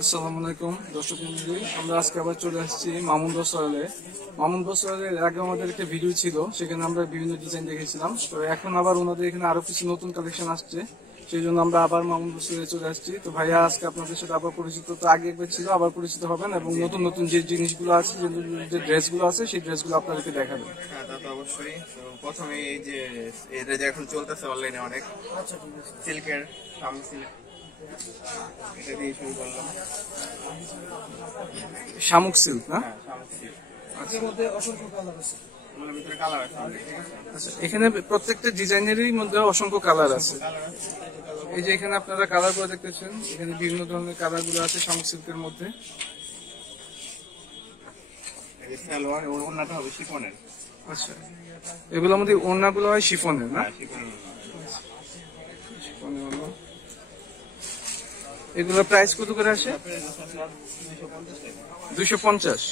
আসসালামু আলাইকুম দর্শক মণ্ডলী, আমরা আজকে আবার চলে আসছি মামুন বস্ত্রালয়ে। মামুন বস্ত্রালয়ের আগে আমাদের একটা ভিডিও ছিল, সেখানে আমরা বিভিন্ন ডিজাইন দেখেছিলাম। তো এখন আবার ওনাদের এখানে আরো কিছু নতুন কালেকশন আসছে, সেই জন্য আমরা আবার মামুন বস্ত্রালয়ে চলে আসছি। তো ভাইয়া আজকে আপনাদের সাথে আবার পরিচিত, তো আগে একবার ছিল, আবার পরিচিত হবেন এবং নতুন নতুন যে জিনিসগুলো আছে, যে ড্রেসগুলো আছে, সেই ড্রেসগুলো আপনাদেরকে দেখাবেন। হ্যাঁ, তা তো অবশ্যই। তো প্রথমে এই যে এটা যে এখন চলতেছে অনলাইনে অনেক সিল্কের সিল্ক, এটা দিয়ে শুরু করলাম। শামুক সিল্ক না? হ্যাঁ, শামুক সিল্ক। আচ্ছা, এগুলোর ভিতরে কালার আছে অনেক, ঠিক আছে? আচ্ছা, এখানে প্রত্যেকটা ডিজাইনেরই মধ্যে অসংখ্য কালার আছে। কালার আছে, এই যে এখানে আপনারা কালার করে দেখতেছেন, এখানে বিভিন্ন ধরনের কালার গুলো আছে শামুক সিল্কের মধ্যে। এই যে সালোয়ার, ওর ওড়নাটা হবে শিফনের। আচ্ছা, এগুলোর মধ্যে ওড়নাগুলো হয় শিফনের না? হ্যাঁ, শিফনের ওড়না। শিফনের ওড়না। এগুলোর প্রাইস কত করে আসে? তারপরে 250 টাকা। 250।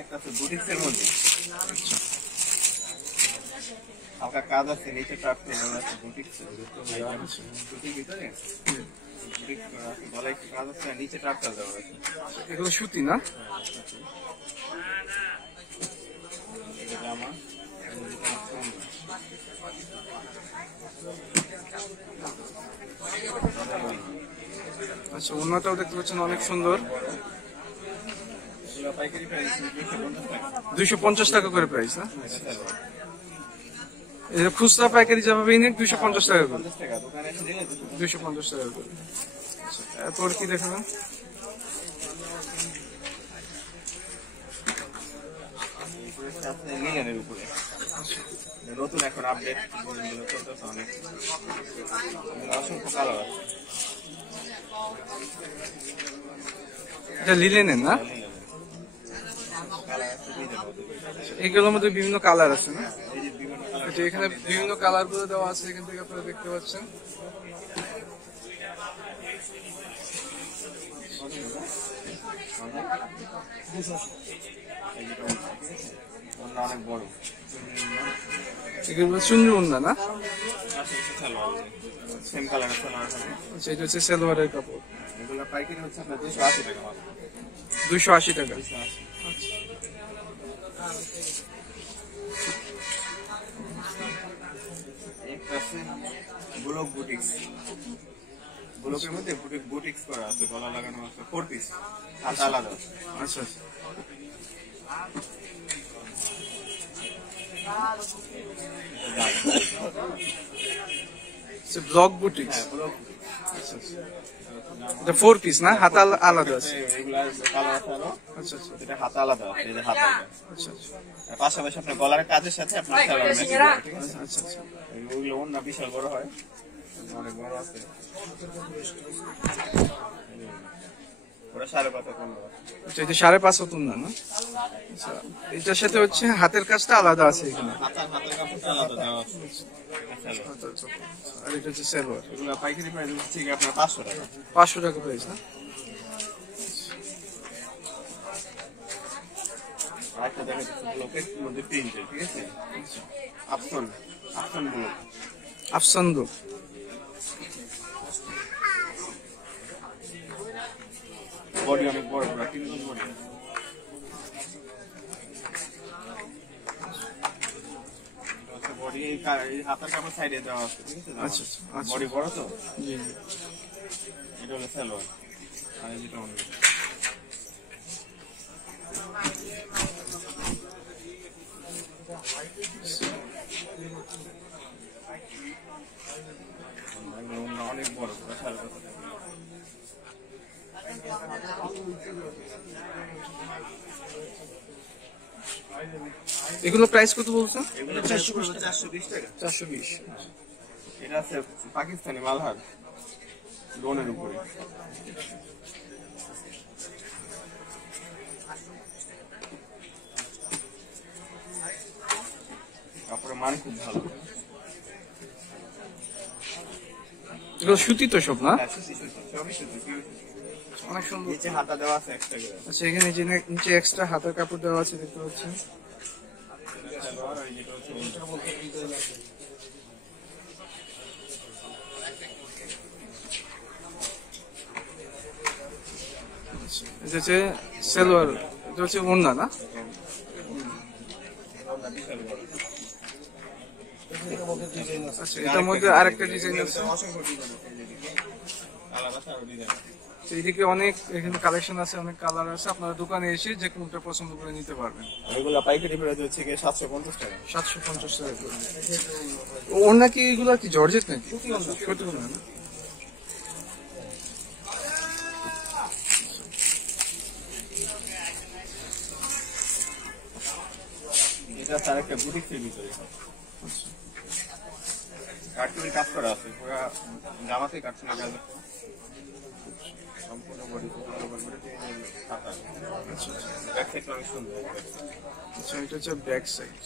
একটা আছে বুটিক্সের মধ্যে, হালকা কাজ আছে, নিচে ট্রাক করা আছে বুটিক্সের ভিতরে। বুটিক্স করা আছে, গলায় একটু কাজ আছে, আর নিচে ট্রাক দেওয়া আছে। এগুলো সুতি না? এটা জামা, আচ্ছা, ওড়নাটাও দেখতে পাচ্ছেন অনেক সুন্দর। পাইকারি প্রাইস 250 টাকা। 250 টাকা করে প্রাইস না? এটা খুচরা পাইকারি যাবে ইউনিট 250 টাকা করে। 50 টাকা দোকানে এসে দিলে 250 টাকা করে। আচ্ছা, এরপর কি দেখাবেন? লিনেনের উপরে নতুন এখন আপডেট চলতেছে অনেক, অসংখ্য কালার আছে। এটা লিলেনের না? কালার আছে ডিজাইন মধ্যে, এগুলোর মধ্যে বিভিন্ন কালার আছে না? এই যে বিভিন্ন কালার। এটা এখানে বিভিন্ন কালার গুলো দেওয়া আছে, এখান থেকে আপনারা দেখতে পাচ্ছেন। অনেক বড় এগুলো চুন্নি ওড়না না? সেম কালার সালোয়ার হবে। আচ্ছা, এটা হচ্ছে সালোয়ারের কাপড়। এগুলো পাইকারি হচ্ছে আপনার 280 টাকা মাত্র। 280 টাকা। 280। একটা আছে ব্লক বুটিক্স, ব্লকের মধ্যে বুটিক্স করা আছে, গলা লাগানো আছে, 4 পিস, হাত আলাদা। আচ্ছা, ব্লক বুটিক্স। হ্যাঁ, ব্লক। এটা 4 পিস না? হাত আলাদা আছে। এগুলার কালার আছে আরো। আচ্ছা আচ্ছা এটা হাত আলাদা আছে, এই যে হাত আলাদা। আচ্ছা আচ্ছা আর পাশাপাশি আপনার গলার কাজের সাথে আপনার সালোয়ার ম্যাচিং করে, ঠিক আছে? আচ্ছা আচ্ছা। ওগুলো ওড়না বিশাল বড় হয়, অনেক বড় আছে। ওরা 5.5 15 আছে। আচ্ছা, এটা 5.5 ওড়না না? আচ্ছা, এটার সাথে হচ্ছে হাতের কাজটা আলাদা আছে এখানে। হাতের কাপড়টা আলাদা দেওয়া আছে। আর এটা হচ্ছে সালোয়ার। এগুলো পাইকারি প্রাইস হচ্ছে কি আপনার 500 টাকা। 500 টাকা প্রাইস না? আরেকটা দেখা যাচ্ছে ব্লকের মধ্যে প্রিন্টের, ঠিক আছে? Epson block. আফসান্দো। বডি অনেক বড়, পুরো 3 ইঞ্চি বডি। বডি এই হাতের কাপড় সাইডে দেওয়া আছে, ঠিক আছে? আচ্ছা আচ্ছা। বডি বড় তো, জি জি। এটা হলো সালোয়ার, আর এই যেটা অন্য। অনেক বড়, পুরো 5.5 টাকা। এগুলো প্রাইস কত বলছো? এগুলো 420 টাকা। 420। এটা আছে পাকিস্তানি মালহার, লোনের উপরে। কাপড়ের মান খুব ভালো। এগুলো সুতি তো সব না? হ্যাঁ, সুতি, সবই সুতি, pure সুতি। অনেক সুন্দর। নিচে হাতা দেওয়া আছে এক্সট্রা করে। আচ্ছা, এখানে যে নিচে এক্সট্রা হাতের কাপড় দেওয়া আছে দেখতে পাচ্ছেন। সালোয়ার, আর যেটা হচ্ছে এটা হচ্ছে সেলোয়ার, এটা হচ্ছে ওড়না না? বিশাল বড়। আচ্ছা, এটার মধ্যে আরেকটা ডিজাইন আছে। অসংখ্য ডিজাইন আছে এইদিকে। আলাদা আরো ডিজাইন আছে। এইদিকে অনেক এখানে কালেকশন আছে, অনেক কালার আছে, আপনারা দোকানে এসে যে কোনটা পছন্দ করে নিতে পারবেন। এগুলো পাইকারি প্রাইস হচ্ছে গিয়ে 750 টাকা। 750 টাকা করে। ওড়না কি এগুলো কি জর্জেট নাকি? সুতি ওড়না না? এটা তার একটা বুটিক্সের ভিতরে কাটুনের কাজ করা আছে, পুরো জামাতে কাটুনের কাজ আছে, সম্পূর্ণ বডি কাটা। ব্যাক সাইড অনেক সুন্দর। আচ্ছা, এটা হচ্ছে ব্যাক সাইড।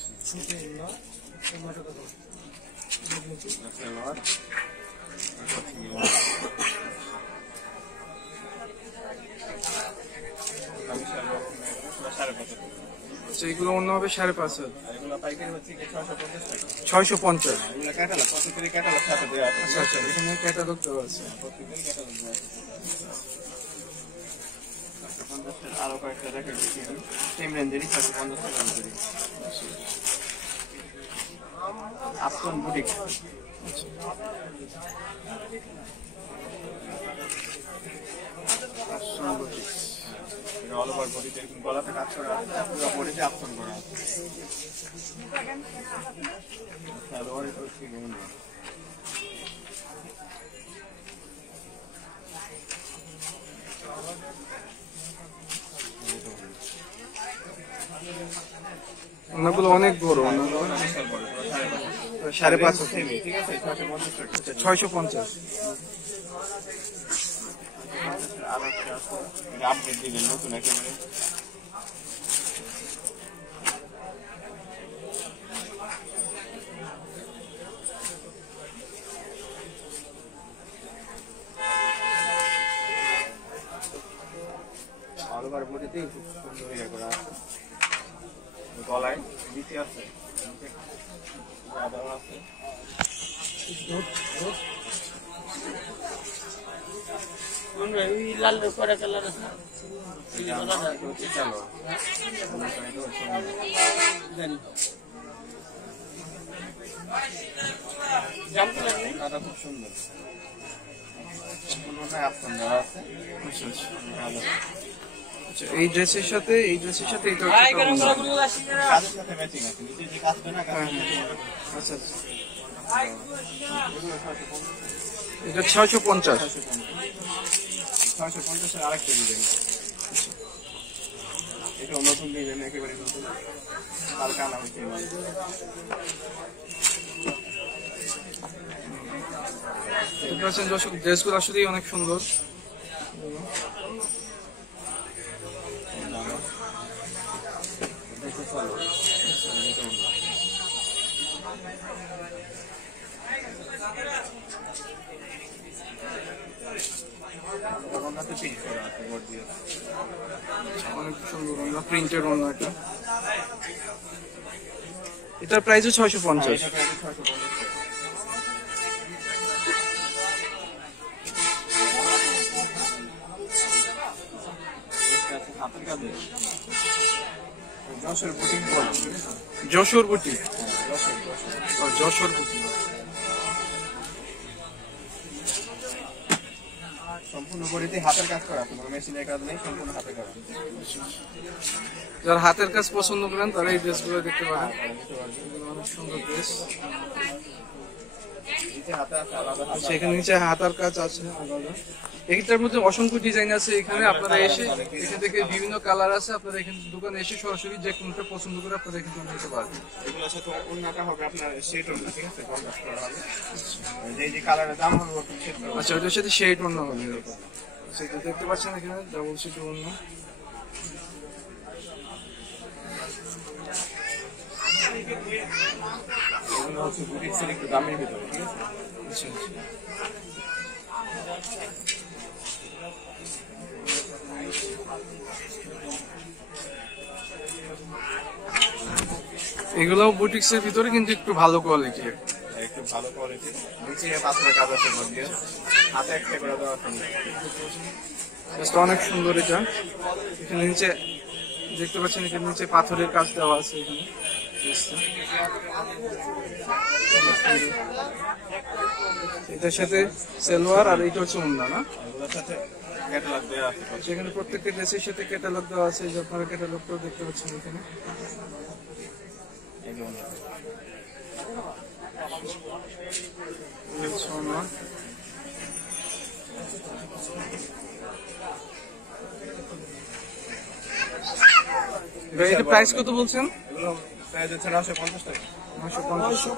আচ্ছা, এগুলো অন্য হবে 5,500। এগুলো পাইকারি হচ্ছে 650 টাকা। 650। এগুলো ক্যাটালগ, প্রত্যেকটি ক্যাটালগ সাথে দেওয়া আছে। আচ্ছা আচ্ছা, এখানে ক্যাটালগ দেওয়া আছে। প্রত্যেকটি ক্যাটালগ দেওয়া আছে। আরো কয়েকটা রেখে দিচ্ছি, সেম রেঞ্জেরই 650 টাকা করে। Upton boutique. অল ওভার বডিতে গলাতে কাজ করা আছে, পুরো বডিতে আপটন করা আছে। সালোয়ারে তো ঠিক নেই। ওনাগুলো অনেক বড়, ওনাগুলো বিশাল বড়, 550। ঠিক আছে, 650 টাকা। 650। আর একটা আছে, এটা আপডেট দিলেন নতুন একেবারে। অল ওভার বডিতেই খুব সুন্দর ইয়ে করা আছে। গলায় নিচে আছে, আদাও আছে। লাল করে কালার আছে চলো কাটা খুব সুন্দর, সম্পূর্ণটাই আপশন দেওয়া আছে। আচ্ছা, এই ড্রেসের সাথে এই ড্রেসের সাথে এটা কাজের সাথে ম্যাচিং আছে, নিচে যে কাজটা না কাজ। আচ্ছা আচ্ছা, এটা 650। 650 আরেকটা ডিজাইন, এটাও নতুন ডিজাইন, একেবারে নতুন, কালকে আনা হচ্ছে। দর্শক, ড্রেসগুলো আসলেই অনেক সুন্দর। অনেক সুন্দর ওড়না, প্রিন্টের ওড়না এটা। এটার প্রাইসও 650। যশোর বুটিক বল, যশোর বুটিক। যশোর বুটিক সম্পূর্ণ বডিতে হাতের কাজ করা, কোনো মেশিনের কাজ নেই, সম্পূর্ণ হাতের কাজ। যারা হাতের কাজ পছন্দ করেন তারা এই ড্রেসগুলো দেখতে পারেন, অনেক সুন্দর ড্রেস। নিচে হাতে আছে আলাদা। আচ্ছা, এখানে নিচে হাতার কাজ আছে আলাদা। এটার মধ্যে অসংখ্য ডিজাইন আছে, এখানে আপনারা এসে এখান থেকে বিভিন্ন কালার আছে, আপনারা এখানে দোকানে এসে সরাসরি যে কোনটা পছন্দ করে আপনারা এখান থেকে নিতে পারবেন। এগুলোর সাথে ওড়নাটা হবে আপনার শেড ওড়না, ঠিক আছে, কন্ট্রাস্ট করা হবে। যে কালারের দাম হবে ওরকম শেড করা হবে। আচ্ছা, ওটার সাথে শেড ওড়না হবে এরকম। সেটা দেখতে পাচ্ছেন এখানে ডাবল শেড ওড়না। এগুলো হচ্ছে বুটিক্সের একটু দামের ভিতরে, ঠিক আছে। আচ্ছা আচ্ছা, এগুলো বুটিক্সের ভিতরে কিন্তু একটু ভালো কোয়ালিটি। একটু ভালো কোয়ালিটি। নিচে পাথরের কাজ আছে মধ্যে, হাতে একটা করে দেওয়া আছে। ড্রেসটা অনেক সুন্দর। এটা এখানে নিচে দেখতে পাচ্ছেন, এখানে নিচে পাথরের কাজ দেওয়া আছে এখানে ড্রেসটা। এটার সাথে সালোয়ার আর এটা হচ্ছে ওড়না না? এগুলোর সাথে ক্যাটালগ দেওয়া আছে। সেখানে প্রত্যেকটা ড্রেসের সাথে ক্যাটালগ দেওয়া আছে, এই যে আপনারা ক্যাটালগটাও দেখতে পাচ্ছেন এখানে। এই যে ওড়না। এই হচ্ছে ওড়না। ভাই এটা প্রাইস কত বলছেন? এগুলো প্রাইস হচ্ছে 950 টাকা। 950।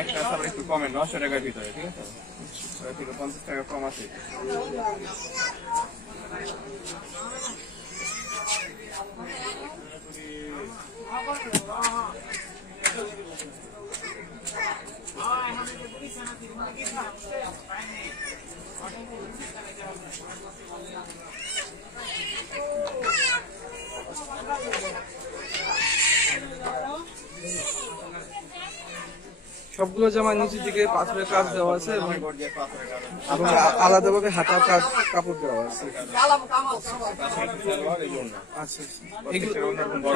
একটা আবার একটু কমে 900 টাকার ভিতরে, ঠিক আছে? 50 টাকা কম আছে। সবগুলো জামা নিচের দিকে পাথরের কাজ দেওয়া আছে এবং গর্জিয়াস পাথরের কাজ। এবং আলাদাভাবে হাতার কাজ কাপড় দেওয়া আছে। সালোয়ার এই যে ওড়না। আচ্ছা আচ্ছা।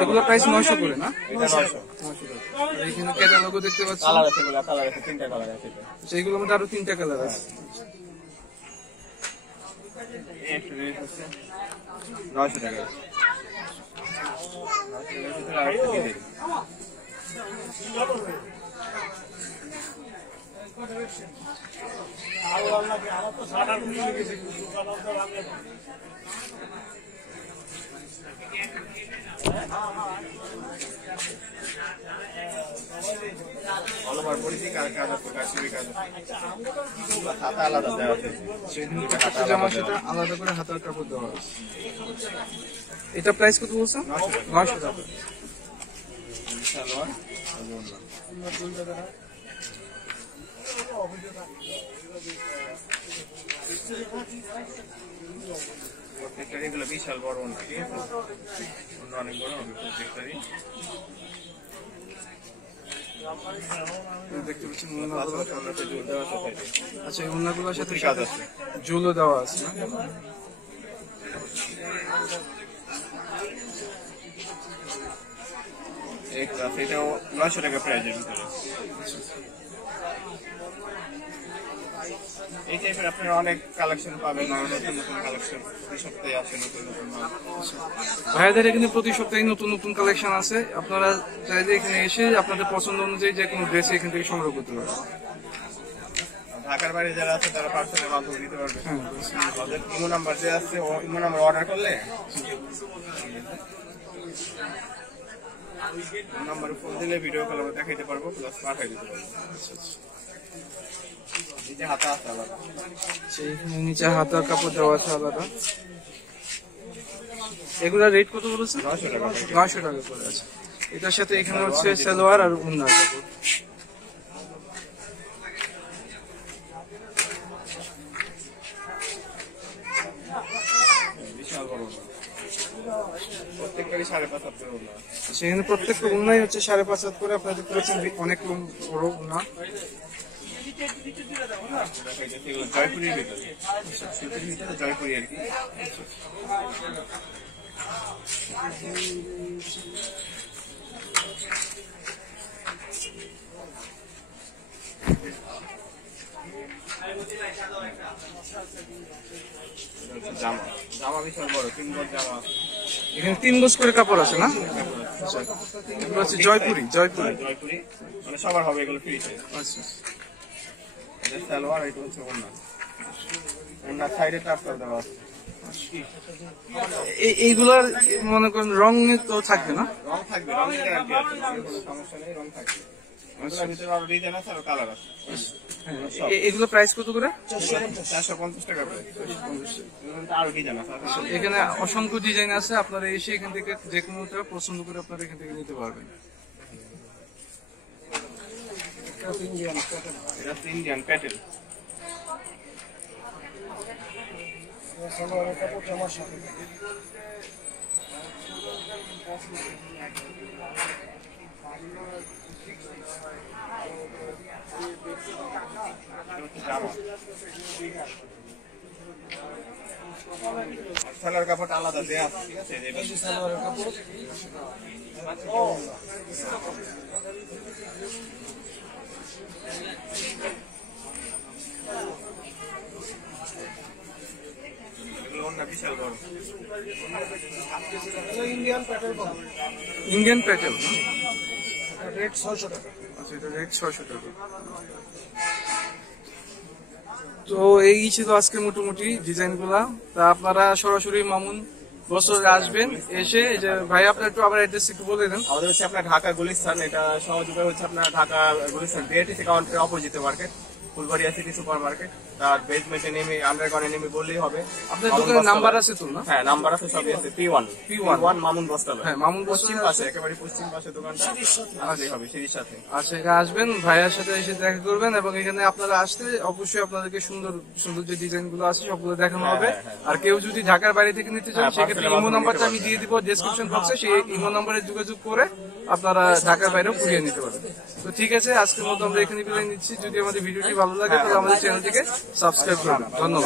এগুলো প্রাইস 900 করে না? এটা 900। 900 টাকা। আর এখানে ক্যাটালগও দেখতে পাচ্ছেন। কালার আছে, এগুলো কালার আছে, 3টা কালার আছে। সেইগুলোর মধ্যে আরো 3টা কালার আছে। এই একটা রেট হচ্ছে 900 টাকা। 900 টাকা আর একটা দিয়ে দিন। অল ওভার বডিতে কাজ আছে, কাশ্মীরি কাজ আছে। হাতা আলাদা দেওয়া আছে। প্রত্যেকটা জামার সাথে আলাদা করে হাতার কাপড় দেওয়া আছে। এটা প্রাইস কত বলছেন? 900 টাকা। সালোয়ার প্রত্যেকটা এগুলো বিশাল বড় না, ঠিক আছে? অন্য অনেক বড় হবে প্রত্যেকটারই। দেখতে পাচ্ছেন ওড়নাগুলো। সামনেতে জোর দেওয়া আছে সাইডে। আচ্ছা, এই ওড়নাগুলোর সাথে কাজ আছে। ঝুলও দেওয়া আছে না? এটাও 900 টাকা প্রাইজের ভিতরে। এই টাইপের আপনারা অনেক কালেকশন পাবেন, নতুন নতুন কালেকশন এই সপ্তাহে আসে, নতুন নতুন মাল। ভাইয়াদের এখানে প্রতি সপ্তাহে নতুন নতুন কালেকশন আছে। আপনারা চাইলে এখানে এসে আপনাদের পছন্দ অনুযায়ী যে কোনো ড্রেস এখান থেকে সংগ্রহ করতে পারবেন। ঢাকার বাইরে যারা আছে তারা পার্সেলের মাধ্যমে নিতে পারবে। আমাদের ইমো নাম্বার যে আছে, ইমো নাম্বার অর্ডার করলে নাম্বারে ফোন দিলে ভিডিও কল আমরা দেখাইতে পারবো, প্লাস পাঠাই দিতে পারবো। নিচে হাতা আছে আলাদা। সেইখানে নিচে হাতার কাপড় দেওয়া আছে আলাদা। এগুলা রেট কত বলেছেন? 900 টাকা। 900 টাকা করে আছে। এটার সাথে এখানে হচ্ছে সালোয়ার আর ওড়নার কাপড়। বিশাল বড় না, প্রত্যেকটারই 5.5 করে ওড়না। সেখানে প্রত্যেকটা ওড়নাই হচ্ছে 5.5 করে। আপনারা দেখতে পাচ্ছেন অনেক বড় ওড়না। দেখাইতেছি এগুলো জয়পুরের ভিতরে, সুতির ভিতরে জয়পুরি আর কি। জামা জামা বিশাল বড়, 3 গজ জামা আছে। এখানে 3 গজ করে কাপড় আছে না? আচ্ছা, এগুলো হচ্ছে জয়পুরি। জয়পুরি জয়পুরি মানে সবার হবে এগুলো ফ্রিতে। আচ্ছা। এটা সালোয়ার, এটা হচ্ছে ওড়না। ওড়নার সাইডে টার্সেল দেওয়া আছে। এইগুলার মনে করেন রং তো থাকবে না? রং থাকবে, রং গ্যারান্টি আছে, কোনো সমস্যা নেই, রং থাকবে। এগুলোর ভিতরে আরো ডিজাইন আছে, আরো কালার আছে। এগুলো প্রাইস কত করে? 450 টাকা করে। আরো ডিজাইন আছে। এখানে অসংখ্য ডিজাইন আছে। আপনারা এসে এখান থেকে যে কোনোটা পছন্দ করে আপনারা এখান থেকে নিতে পারবেন। এটা ইন্ডিয়ান প্যাটেল। সালোয়ার কাপড় আলাদা দেয়া আছে, ঠিক আছে? এগুলো অন্য বিশাল বড়। ইন্ডিয়ান প্যাটার্ন পাবো, ইন্ডিয়ান প্যাটার্ন। রেট 600 টাকা। আচ্ছা, এটা রেট 600 টাকা। তো এই ছিল আজকে মোটামুটি ডিজাইন গুলা। তা আপনারা সরাসরি মামুন বস্ত্রালয়ে আসবেন, এসে এই যে ভাই আপনার একটু আবার অ্যাড্রেস একটু বলে দেন। আমাদের হচ্ছে আপনার ঢাকা গুলিস্তান, এটা সহজ উপায় হচ্ছে আপনার ঢাকা গুলিস্তান বিআরটিসি কাউন্টারের অপোজিটে market, Phulbaria city super market. তার বেসমেন্টে নেমে আন্ডারগ্রাউন্ডে নেমে বললেই হবে। আপনার দোকানের নাম্বার আছে তো না? হ্যাঁ, নাম্বার আছে, সবই আছে। P1 মামুন বস্ত্রালয়। হ্যাঁ, মামুন পশ্চিম বস্ত্রালয় পাশে, একেবারে পশ্চিম পাশে দোকানটা। আসলেই হবে, সিঁড়ির সাথে। আচ্ছা, এখানে আসবেন, ভাইয়ার সাথে এসে দেখা করবেন, এবং এখানে আপনারা আসলে অবশ্যই আপনাদেরকে সুন্দর সুন্দর যে ডিজাইন গুলো আছে সবগুলো দেখানো হবে। আর কেউ যদি ঢাকার বাইরে থেকে নিতে চান, হ্যাঁ, সেক্ষেত্রে parcel এর ইমো মাধ্যমে নাম্বারটা নিতে আমি দিয়ে দিব ডেসক্রিপশন বক্সে, সেই ইমো নাম্বারে যোগাযোগ করে আপনারা ঢাকার বাইরেও কুরিয়ে নিতে পারবেন। তো ঠিক আছে, আজকের মতো আমরা এখানে বিদায় নিচ্ছি। যদি আমাদের ভিডিওটি ভালো লাগে তাহলে আমাদের চ্যানেলটিকে সাবস্ক্রাইব করবেন। ধন্যবাদ।